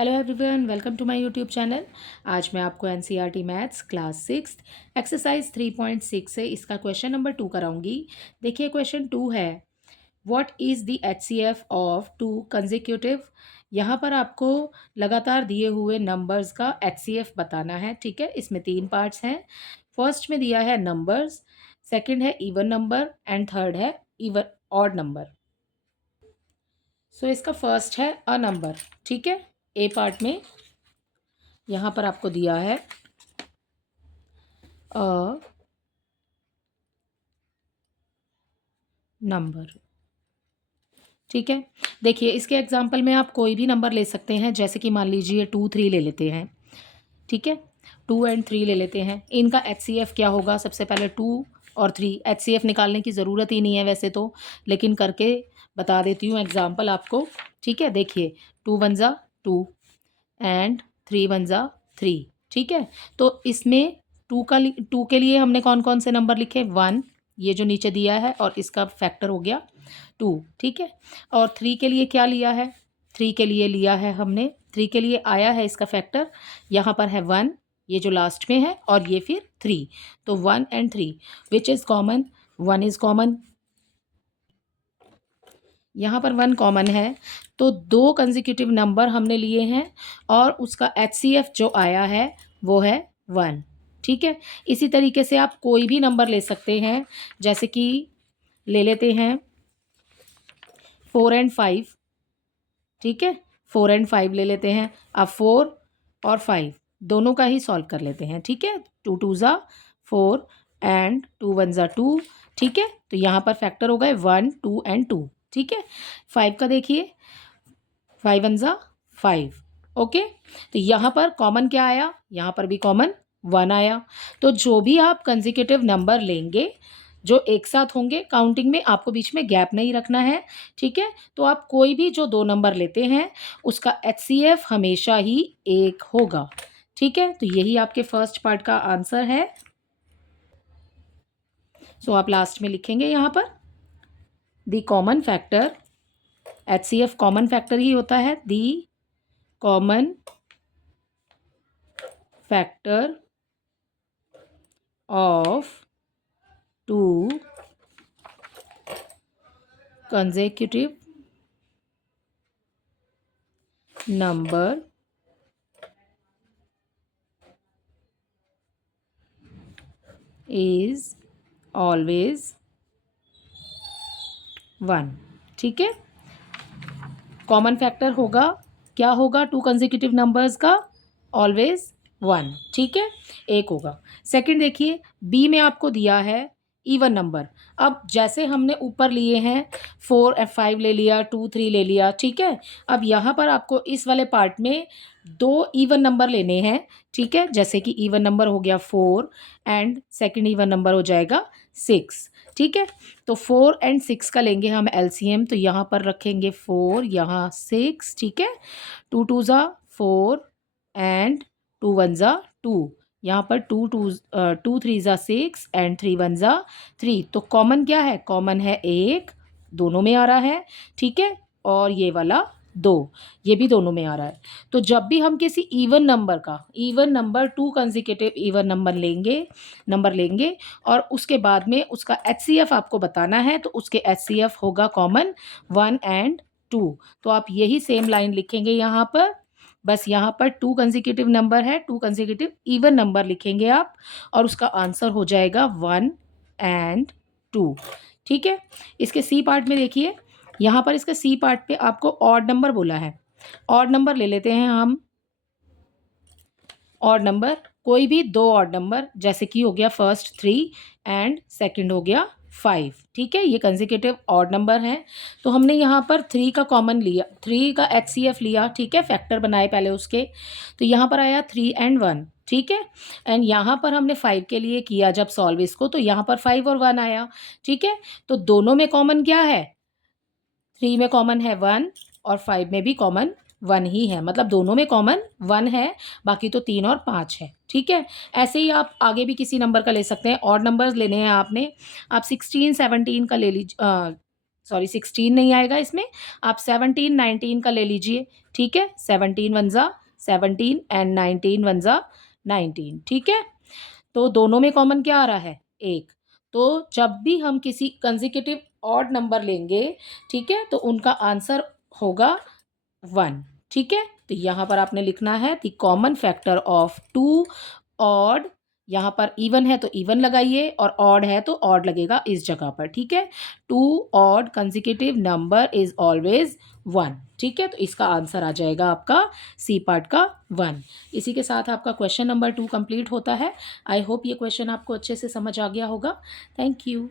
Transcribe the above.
Hello everyone, welcome to my YouTube channel. आज मैं आपको एनसीईआरटी मैथ्स क्लास 6 एक्सरसाइज 3.6 से इसका क्वेश्चन नंबर 2 कराऊंगी। देखिए क्वेश्चन 2 है, what is the HCF of to consecutive. यहाँ पर आपको लगातार दिए हुए नंबर्स का एचसीएफ बताना है। ठीक है, इसमें 3 पार्ट्स हैं। फर्स्ट में दिया है नंबर्स, सेकंड है इवन नंबर एंड थर्ड है इवन ऑड नंबर। सो इसका फर्स्ट है अ नंबर। ठीक है, ए पार्ट में यहाँ पर आपको दिया है अ नंबर। ठीक है, देखिए इसके एग्जाम्पल में आप कोई भी नंबर ले सकते हैं, जैसे कि मान लीजिए 2 3 ले लेते हैं। ठीक है, 2 एंड 3 ले लेते हैं। इनका एचसीएफ क्या होगा? सबसे पहले 2 और 3, एचसीएफ निकालने की ज़रूरत ही नहीं है वैसे तो, लेकिन करके बता देती हूँ एग्जाम्पल आपको। ठीक है, देखिए 2 1 ज़ा 2 एंड 3 1 ज़ा 3। ठीक है, तो इसमें 2 के लिए हमने कौन कौन से नंबर लिखे? 1, ये जो नीचे दिया है, और इसका फैक्टर हो गया 2। ठीक है, और 3 के लिए क्या लिया है? 3 के लिए लिया है हमने, 3 के लिए आया है इसका फैक्टर, यहाँ पर है 1, ये जो लास्ट में है, और ये फिर 3। तो 1 and 3 which is common? 1 is common, यहाँ पर 1 कॉमन है। तो 2 कंसेक्यूटिव नंबर हमने लिए हैं और उसका एचसीएफ जो आया है वो है 1। ठीक है, इसी तरीके से आप कोई भी नंबर ले सकते हैं, जैसे कि ले लेते हैं 4 एंड 5। ठीक है, 4 एंड 5 ले लेते हैं। अब 4 और 5 दोनों का ही सॉल्व कर लेते हैं। ठीक है, 2 2 ज़ा 4 एंड 2 1 ज़ा 2। ठीक है, तो यहाँ पर फैक्टर हो गए 1 2 एंड 2। ठीक है, 5 का देखिए, 5 1 ज़ा 5। ओके, तो यहाँ पर कॉमन क्या आया? यहाँ पर भी कॉमन 1 आया। तो जो भी आप कंसेक्यूटिव नंबर लेंगे, जो एक साथ होंगे काउंटिंग में, आपको बीच में गैप नहीं रखना है। ठीक है, तो आप कोई भी जो 2 नंबर लेते हैं उसका एचसीएफ हमेशा ही 1 होगा। ठीक है, तो यही आपके फर्स्ट पार्ट का आंसर है। सो आप लास्ट में लिखेंगे यहाँ पर the common factor, HCF common factor ही होता है, the common factor of 2 consecutive number is always 1। ठीक है, कॉमन फैक्टर होगा, क्या होगा 2 कंसेक्यूटिव नंबर्स का? ऑलवेज 1। ठीक है, एक होगा। सेकंड देखिए, बी में आपको दिया है इवन नंबर। अब जैसे हमने ऊपर लिए हैं 4 और 5 ले लिया, 2 3 ले लिया। ठीक है, अब यहाँ पर आपको इस वाले पार्ट में 2 इवन नंबर लेने हैं। ठीक है, जैसे कि इवन नंबर हो गया 4 एंड सेकंड इवन नंबर हो जाएगा 6। ठीक है, तो 4 एंड 6 का लेंगे हम एलसीएम, तो यहाँ पर रखेंगे 4, यहाँ 6। ठीक है, 2 2 ज़ा 4 एंड 2 1 ज़ा 2, यहाँ पर 2 3 ज़ा 6 एंड 3 1 ज़ा 3। तो कॉमन क्या है? कॉमन है 1, दोनों में आ रहा है। ठीक है, और ये वाला 2, ये भी दोनों में आ रहा है। तो जब भी हम किसी इवन नंबर का, even number 2 consecutive even number लेंगे और उसके बाद में उसका एचसीएफ आपको बताना है, तो उसके एचसीएफ होगा कॉमन 1 एंड 2। तो आप यही सेम लाइन लिखेंगे यहाँ पर, बस यहाँ पर 2 कंसेक्यूटिव नंबर है, 2 कंसेक्यूटिव इवन नंबर लिखेंगे आप, और उसका आंसर हो जाएगा 1 एंड 2। ठीक है, इसके सी पार्ट में देखिए, यहाँ पर इसके सी पार्ट पे आपको ऑड नंबर बोला है। ऑड नंबर ले लेते हैं हम। ऑड नंबर, कोई भी 2 ऑड नंबर, जैसे कि हो गया फर्स्ट 3 एंड सेकंड हो गया 5। ठीक है, ये कंसेक्यूटिव ऑड नंबर हैं। तो हमने यहाँ पर 3 का कॉमन लिया, 3 का एचसीएफ लिया। ठीक है, फैक्टर बनाए पहले उसके, तो यहाँ पर आया 3 एंड 1। ठीक है, एंड यहाँ पर हमने 5 के लिए किया जब सॉल्व इसको, तो यहाँ पर 5 और 1 आया। ठीक है, तो दोनों में कॉमन क्या है? 3 में कॉमन है 1 और 5 में भी कॉमन 1 ही है, मतलब दोनों में कॉमन 1 है, बाकी तो 3 और 5 है। ठीक है, ऐसे ही आप आगे भी किसी नंबर का ले सकते हैं। ऑड नंबर्स लेने हैं आपने, आप 16 17 का ले लीजिए, सॉरी 16 नहीं आएगा इसमें, आप 17 19 का ले लीजिए, ठीक है। 17 वन ज़ा 17 एंड 19 वन ज़ा 19, ठीक है। तो दोनों में कॉमन क्या आ रहा है, एक। तो जब भी हम किसी कंसेक्यूटिव ऑड नंबर लेंगे, ठीक है, तो उनका आंसर होगा 1, ठीक है। तो यहाँ पर आपने लिखना है the common factor of 2 odd, यहाँ पर इवन है तो इवन लगाइए और ऑड है तो ऑड लगेगा इस जगह पर, ठीक है। 2 odd consecutive number is always 1, ठीक है। तो इसका आंसर आ जाएगा आपका सी पार्ट का 1। इसी के साथ आपका क्वेश्चन नंबर 2 कंप्लीट होता है। आई होप ये क्वेश्चन आपको अच्छे से समझ आ गया होगा। Thank you.